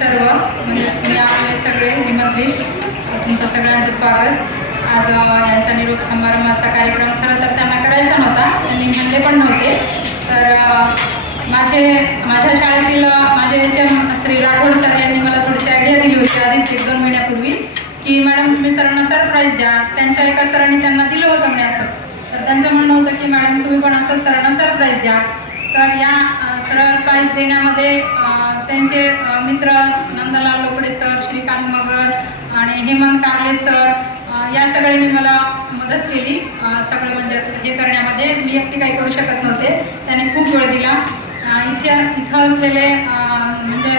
सर्व म्हणजे तुम्ही आलेले सगळे निमंत्रित, तुमचं सगळ्यांचं स्वागत. आज यांचा निरोप समारंभाचा कार्यक्रम खरं तर त्यांना करायचा नव्हता, त्यांनी म्हणले पण नव्हते. तर माझ्या शाळेतील माझे HM श्री राठोड सर यांनी मला थोडीशी आयडिया दिली होती आधीच 1-2 महिन्यापूर्वी की मॅडम तुम्ही सरांना सरप्राईज द्या. त्यांच्या एका सरांनी त्यांना दिलं होतं म्हणे असं. तर त्यांचं म्हणणं होतं की मॅडम तुम्ही पण असं सरांना सरप्राईज द्या. तर या सरप्राईज देण्यामध्ये त्यांचे मित्र नंदलाल लोकडे सर, श्रीकांत मगर आणि हेमंत कारले सर या सगळ्यांनी मला मदत केली. सगळं म्हणजे हे करण्यामध्ये मी एकटी काही करू शकत नव्हते, त्याने खूप वेळ दिला. इथं असलेले म्हणजे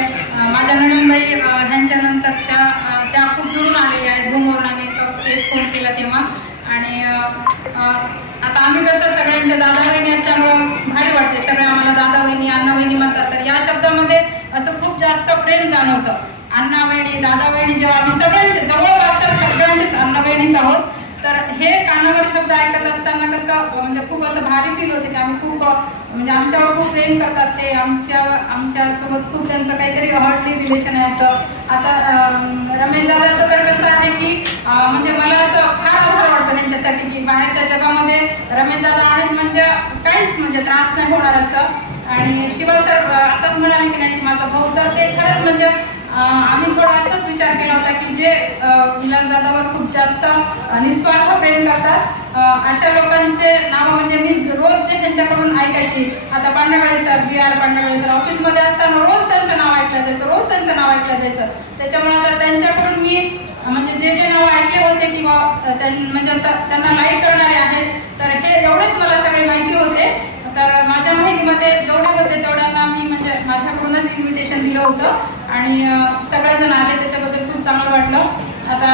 माझ्या नणंदबाई ह्यांच्यानंतरच्या त्या खूप दुरून आलेल्या आहेत. भूमवरून आम्ही केस फोन केला तेव्हा. आणि आता आम्ही कसं सगळ्यांच्या दादा वहिनी असल्यामुळं भारी वाटते, सगळे आम्हाला दादा वहिनी अण्णा वहिनी म्हणतात. तर या शब्दामध्ये असं खूप जास्त प्रेम जाणवतं. अण्णा वहिनी दादा वहिनी जेव्हा आम्ही सगळ्यांचे जवळपास सगळ्यांचेच अण्णा वहिनीच आहोत. तर हे कानावर शब्द ऐकत असताना कसं म्हणजे खूप असं भारी फील होते की आम्ही खूप म्हणजे आमच्यावर खूप प्रेम करतात ते, आमच्यासोबत खूप त्यांचं काहीतरी हॉटली रिलेशन आहे असं. आता रमेश दादाचं तर कसं आहे की म्हणजे मला असं फार आभार वाटतं त्यांच्यासाठी की बाहेरच्या जगामध्ये रमेश दादा आहेत म्हणजे काहीच म्हणजे त्रास नाही होणार असं. आणि शिवा सर आताच म्हणाले की नाही की माझा भाऊ, तर ते खरंच म्हणजे आम्ही थोडा असाच विचार केला होता की जे विलासदादावर खूप जास्त निस्वार्थ प्रेम करतात अशा लोकांचे नावं म्हणजे मी रोज जे त्यांच्याकडून ऐकायची. आता पांढरवळे सर, BR पांढरवळे सर ऑफिसमध्ये असताना रोज त्यांचं नाव ऐकलं जायचं, रोज त्यांचं नाव ऐकलं जायचं. त्याच्यामुळे आता त्यांच्याकडून मी म्हणजे जे नाव ऐकले होते किंवा म्हणजे त्यांना लाईक करणारे आहेत, तर हे एवढेच मला सगळे माहिती होते. तर माझ्या माहितीमध्ये जेवढे होते तेवढ्यांना मी म्हणजे माझ्याकडूनच इन्व्हिटेशन दिलं होतं आणि सगळेजण आले, त्याच्याबद्दल खूप चांगलं वाटलं. आता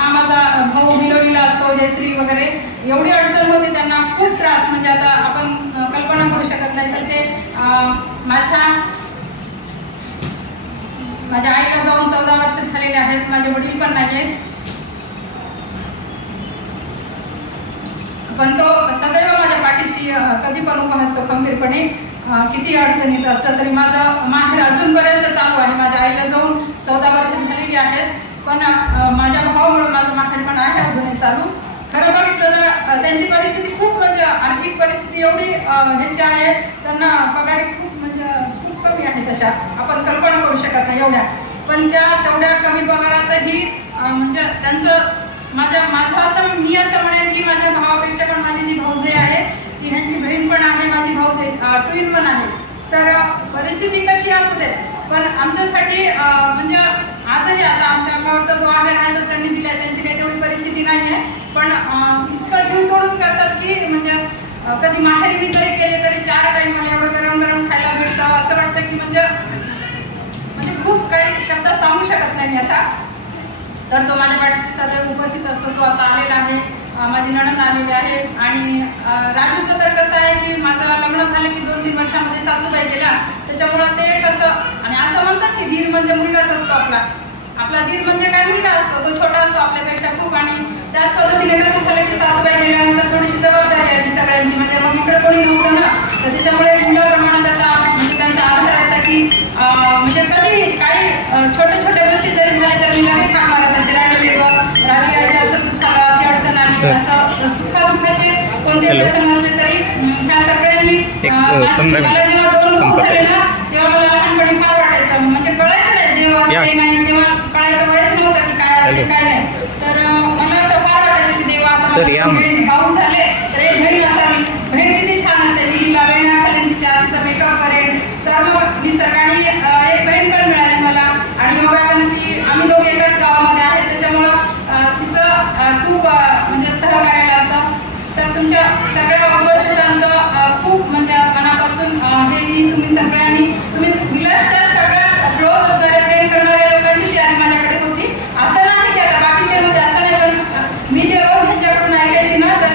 हा माझा भाऊ बिलोलीला असतो, जयश्री वगैरे एवढी अडचण होती त्यांना, खूप त्रास म्हणजे आता आपण कल्पना करू शकत नाही. तर ते माझ्या आईला जाऊन 14 वर्ष झालेले आहेत, माझे वडील पण नाही आहेत, पण तो सदैव माझ्या पाठीशी कधी पण उभा असतो खंबीरपणे. किती अडचणीत असलं तरी माझं माहेर अजूनपर्यंत चालू आहे. माझ्या आईला जाऊन 14 वर्ष झालेली आहेत, पण माझ्या भावामुळे माझं माहेर पण आहे अजूनही चालू. खरं बघितलं तर त्यांची परिस्थिती खूप म्हणजे आर्थिक परिस्थिती एवढी ह्याची आहे, त्यांना पगारी खूप म्हणजे खूप कमी आहे, तशा आपण कल्पना करू शकत नाही एवढ्या. पण त्या तेवढ्या कमी पगारातही म्हणजे त्यांचं माझं असं मी असं म्हणेन की माझ्या भावापेक्षा पण माझी जी भाऊजे आहे ती ह्यांची बहीण पण आहे, माझी भाऊजे ट्विन पण आहे. तर परिस्थिती कशी असू दे पण आमच्यासाठी म्हणजे आजही आता आमच्या अंगावरचा जो आहे तो त्यांनी दिलाय, त्यांची काही तेवढी परिस्थिती नाही आहे, पण इतकं जीव तोडून करतात की म्हणजे कधी माहेरी मी जरी केले तरी 4 टाइम मला एवढं गरम गरम खायला भेटतं. असं वाटतं की म्हणजे खूप काही शब्दात सांगू शकत नाही मी आता. तर तो माझ्या पाठीशी सदैव उपस्थित असतो. तो आता आलेला आहे, माझी नणंद आलेली आहे. आणि राजूचं तर कसं आहे की माझं लग्न झालं की 2-3 वर्षामध्ये सासूबाई गेल्या, त्याच्यामुळं ते कसं आणि असं म्हणतात की धीर म्हणजे मुलगाच असतो आपला धीर म्हणजे काय मुलगा असतो, तो छोटा असतो आपल्यापेक्षा खूप. आणि त्याच पद्धतीने कसं झालं की सासूबाई गेल्यानंतर थोडीशी जबाबदारी आली सगळ्यांची, म्हणजे मग इकडे कोणी नव्हतं ना, तर त्याच्यामुळे मुलाप्रमाणे त्यांचा आधार असता की म्हणजे कधी काही छोट्या गोष्टी जरी झाल्या तर मी लगेच हाक मारत असते, राणी आईला असं सुख झालं, अशी अडचण आली, असं सुखादुःखाचे कोणते प्रसंग असले तरी ह्या सगळ्यांनी मला जेव्हा 2 भाऊ झाले ना तेव्हा मला लहानपणी फार वाटायचं, म्हणजे कळायचं नाही देव असते नाही, तेव्हा कळायचं वयच नव्हतं की काय असते काय नाही. तर मला असं फार वाटायचं की देवा आता भाऊ झाले तर एक बहीण असावी, बहीण किती छान असते, मी तिला वेळ खाली तिचा मेकअप करेन. तर मग निसर्गाने एक बहीण पण मिळाली मला आणि योगाने आम्ही दोघे एकाच गावामध्ये आहेत, त्याच्यामुळं तिचं खूप म्हणजे सहकार्य लागतं. तर तुमच्या सगळ्या उपस्थितांचं खूप म्हणजे मनापासून हे तुम्ही सगळ्यांनी विलासच्या सगळ्यात क्लोज असणाऱ्या प्रेम करणाऱ्या लोकांची यादी माझ्याकडे होती. असं नाही की आता बाकीचे मध्ये असं नाही, पण मी जे रोज ह्यांच्याकडून ऐकायची ना तर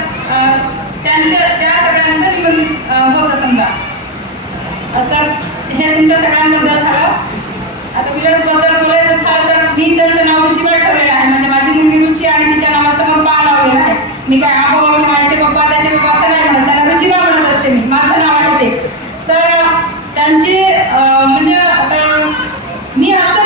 त्या सगळ्यांचं निबंधित होतं समजा. तर हे तुमच्या सगळ्यांबद्दल झालं. आता विलासबद्दल बोलायचं झालं तर मी त्यांचं नाव रुचिबाई ठेवलेलं आहे, म्हणजे माझी मुलगी रुची आणि तिच्या नावासमोर पा लावलेलं आहे. मी काय आबो माझे पप्पा त्याचे पप्पा असं नाही म्हणत, त्याला रुचिबा म्हणत असते मी, माझं नाव आहे ते. तर त्यांची म्हणजे मी असं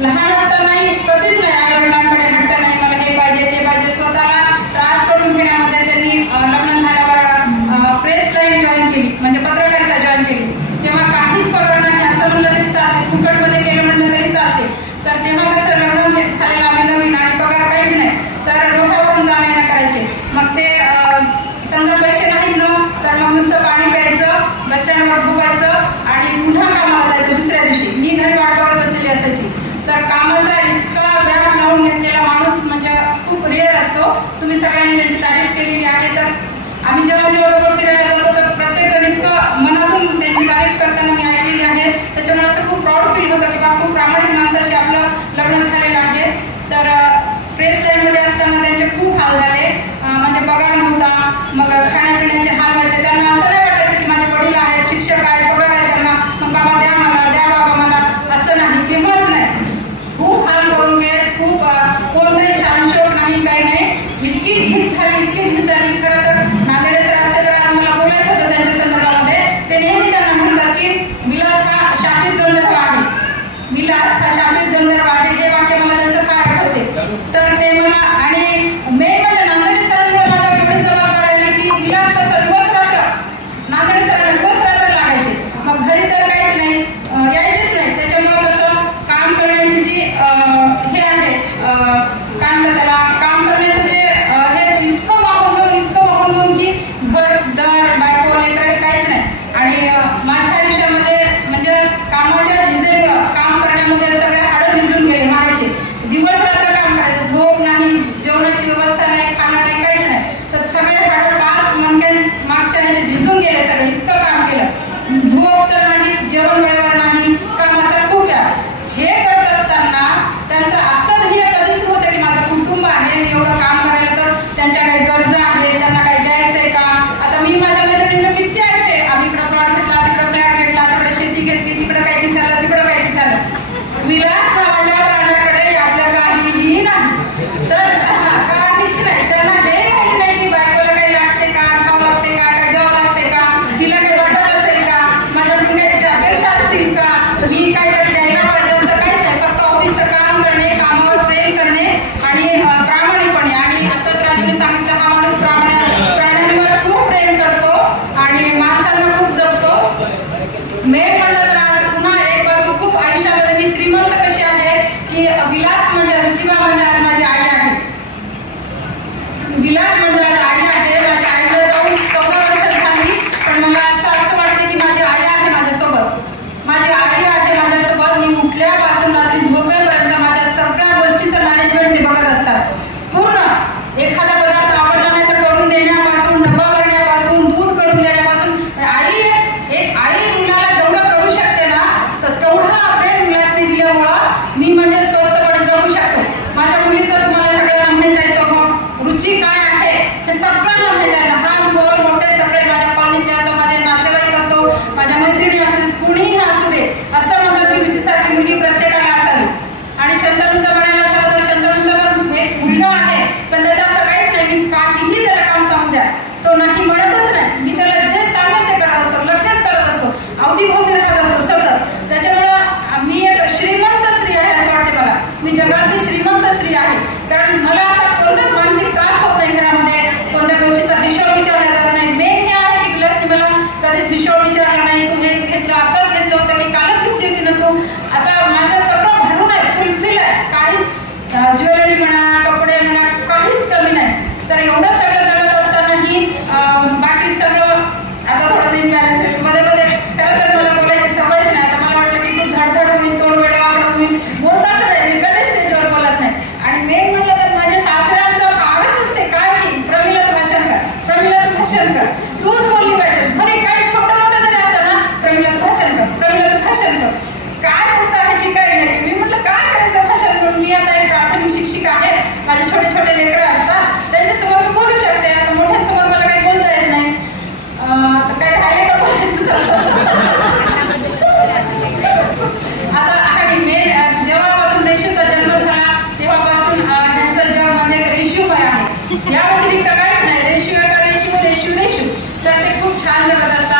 लहान असतानाही कधीच नाही आई-वडिलांकडे हट्ट नाही मला हे पाहिजे ते पाहिजे. स्वतःला त्रास करून घेण्यामध्ये त्यांनी लग्न झाल्यावर प्रेस लाईन जॉईन केली, म्हणजे पत्रकारिता जॉईन केली. तेव्हा काहीच पगार नाही असं म्हणलं तरी चालते, फुकटमध्ये केलं म्हणलं तरी चालते. तर तेव्हा कसं लग्न झालेलं आम्ही नवीन आणि पगार काहीच नाही, तर डोक्यावरून जाणं येणं करायचे. मग ते समजा पैसे नाहीत ना तर मग नुसतं पाणी प्यायचं, बस स्टँडवर झोपायचं आणि पुन्हा कामाला जायचं दुसऱ्या दिवशी. मी घरी वाट बघत बसलेली असायची. तर कामाचा इतका व्याप लावून घेतलेला माणूस म्हणजे खूप रेअर असतो. तुम्ही सगळ्यांनी त्यांची तारीफ केलेली आहे. तर आम्ही जेव्हा लोक फिरायला जातो तर प्रत्येकजण इतकं मनातून त्यांची तारीफ करताना मी ऐकलेली आहे. त्याच्यामुळे असं खूप प्राऊड फील होतं की बा खूप प्रामाणिक माणसाशी आपलं लग्न झालेलं आहे. तर प्रेस लाईनमध्ये असताना त्यांचे खूप हाल झाले, म्हणजे पगार नव्हता, मग खाण्यापिण्याचे हाल व्हायचे. त्यांना असं नाही वाटायचं की माझे वडील आहेत, शिक्षक आहेत, पगार आहे त्यांना, मग बाबा द्या मला, द्या बाबा मला, असं नाही, केव्हाच नाही. खूप हाल करून घेत, खूप कोणताही शानशोक नाही, काही नाही. इतकी झीज झाली, इतकी झीज झाली. खरं तर नांदेडे सर असते तर मला बोलायचं होतं त्यांच्या संदर्भामध्ये. ते नेहमी त्यांना म्हणतात की विलास हा शापित गंधर्व आहे, विलास हा शापित गंधर्व आहे. हे वाक्य मला त्यांचं फार आठवते. तर ते मला आणि मेन म्हणजे नांदेडे सरांनी माझ्या एवढी जबाबदार आली की विलास कसं दिवस रात्र नांदेडे सरांना दिवस रात्र लागायचे. मग घरी तर काहीच नाही, यायचेच नाही. त्याच्यामुळं कसं काम करण्याची जी हे आहे, काय म्हणतात त्याला, काम करण्याचं जे हे इतकं वाहून घेऊन की घर दर बायको लेकरं हे काहीच नाही. आणि माझ्या आयुष्यामध्ये म्हणजे कामाच्या झिजेमुळं काम करण्यामध्ये सगळे हाडं झिजून गेले मारायचे. दिवस रात्र काम करायचं, झोप नाही, जेवणाची व्यवस्था नाही, खाणं नाही, काहीच नाही. तर सगळे हाडं पाच मणक्या मागच्या ह्याचे झिजून गेले सगळे, इतकं काम केलं. झोप तर नाही, जेवण वेळेवर नाही, कामाचा खूप व्याप. हे करत असताना त्यांचं असं ध्येय कधीच नव्हतं की माझं कुटुंब आहे, मी एवढं काम करायला तर त्यांच्या काही गरजा आहेत, त्यांना काही द्यायचंय का. आता मी माझ्या मैत्रिणीचं किती ऐकते, आम्ही इकडं प्लॉट घेतला, तिकडं फ्लॅट घेतला, तिकडे शेती घेतली, तिकडं काही झालं, तिकडं काही झालं. विलास नावाच्या प्राण्याकडे यातलं काहीही नाही. तर काहीच नाही. त्यांना हे माहिती नाही की बायकोला काही लागते का, खावं लागते का, काही द्यावं लागते का, तिला काही वाटत असेल का, माझ्याकडून काही त्याच्या अपेक्षा असतील का, मी काहीतरी द्यायला पाहिजे, असं काहीच नाही. फक्त ऑफिसचं काम करणे, कामावर प्रेम करणे आणि प्रामाणिकपणे. आणि दत्तराजूंनी सांगितलं हा माणूस प्राण्यांवर खूप प्रेम करतो आणि माणसांना खूप जपतो. मेन म्हणलं तर आज पुन्हा एक बाजू खूप आयुष्यामध्ये मी श्रीमंत कशी आहे की विलास म्हणजे रुचिबा म्हणजे आज माझी आई आहे. विलास म्हणजे आज आई आहे. माझ्या आईला जाऊन 14 वर्ष झाली, पण मला असं वाटतं की माझी आई आहे माझ्यासोबत, माझी आई आहे माझ्यासोबत. मी उठल्यापासून रात्री झोपेपर्यंत माझ्या सगळ्या गोष्टीचं मॅनेजमेंट ते बघत असतात पूर्ण. एखादा पदार्थ आवडला नाही तर करून देण्यापासून, डबा भरण्यापासून, दूध करून देण्यापासून. एक आई मुलाला जेवढं करू शकते ना तर तेवढा प्रेम विलासने दिल्यामुळं मी म्हणजे स्वस्तपणे जगू शकतो. माझ्या मुलीचं तुम्हाला सगळ्यांना माहीत आहे स्वभाव, रुची काय आहे हे सगळ्यांना माहीत आहे. लहान मोर मोठे सगळे माझ्या कॉलनीतले असो, माझे नातेवाईक असो, माझ्या मैत्रिणी असो, कुणीही असू दे, असं म्हणतात की रुचीसारखी मुलगी प्रत्येकाला असावी. आणि शंतनूचं म्हणायला खरं तर शंतनूचा पण एक मुलगा आहे, पण त्याचं असं काहीच नाही. मी काहीही त्याला काम सांगू द्या, तो नाही म्हणतच नाही. मी त्याला जे सांगेल ते करत असतो, लगेच करत असतो, अवतीभोवती राहत असतो सतत. त्याच्यामुळं मी एक श्रीमंत स्त्री आहे असं वाटते मला. मी जगातली श्रीमंत स्त्री आहे, कारण मला असा कोणताच मानसिक त्रास होत नाही घरामध्ये, कोणत्या गोष्टीचा हिशोब विचारला जात नाही. मेन हे आहे की विलासने मला कधीच हिशोब विचारला नाही. तू हेच घेतलं, आताच घेतलं होतं की कालच घेतली होती ना तू. आता माझं सगळं भरून आहे, फुलफिल आहे, काहीच ज्वेलरी म्हणा, कपडे म्हणा, काहीच कमी नाही. तर एवढं सगळं जगत असतानाही बाकी सगळं आता थोडंसं इम्बॅलन्स आहे. मध्ये मध्ये खरं तर मला बोलायची सवयच नाही. आता मला वाटलं की खूप धडधड होईल, तोंड वेळेवाकडं होईल, बोलताच नाही, मी कधीच स्टेजवर बोलत नाही. आणि मेन म्हणलं तर माझ्या सासऱ्यांचं फारच असते काय की प्रमिला तू भाषण कर, प्रमिला तू भाषण कर, तूच बोलली पाहिजे. घरी काही छोटं मोठं जरी असतं ना, प्रमिला तू भाषण कर, प्रमिला तू भाषण कर. काय त्यांचं आहे की काय नाही. मी म्हटलं काय करायचं भाषण करून. मी आता एक प्राथमिक शिक्षिका आहे, माझे छोटे छोटे लेकरं असतात, त्यांच्यासमोर मी बोलू शकते. आता मोठ्यांसमोर मला काही बोलता येत नाही. तर काय राहिले का बोलायचं. आता आणि मेन जेव्हापासून रेशूचा जन्म झाला तेव्हापासून त्यांचं जग म्हणजे रेशिओमय आहे, या व्यतिरिक्त काहीच नाही. रेशिओ का रेशिओ रेशिओ रेशिओ. तर ते खूप छान जगत असतात.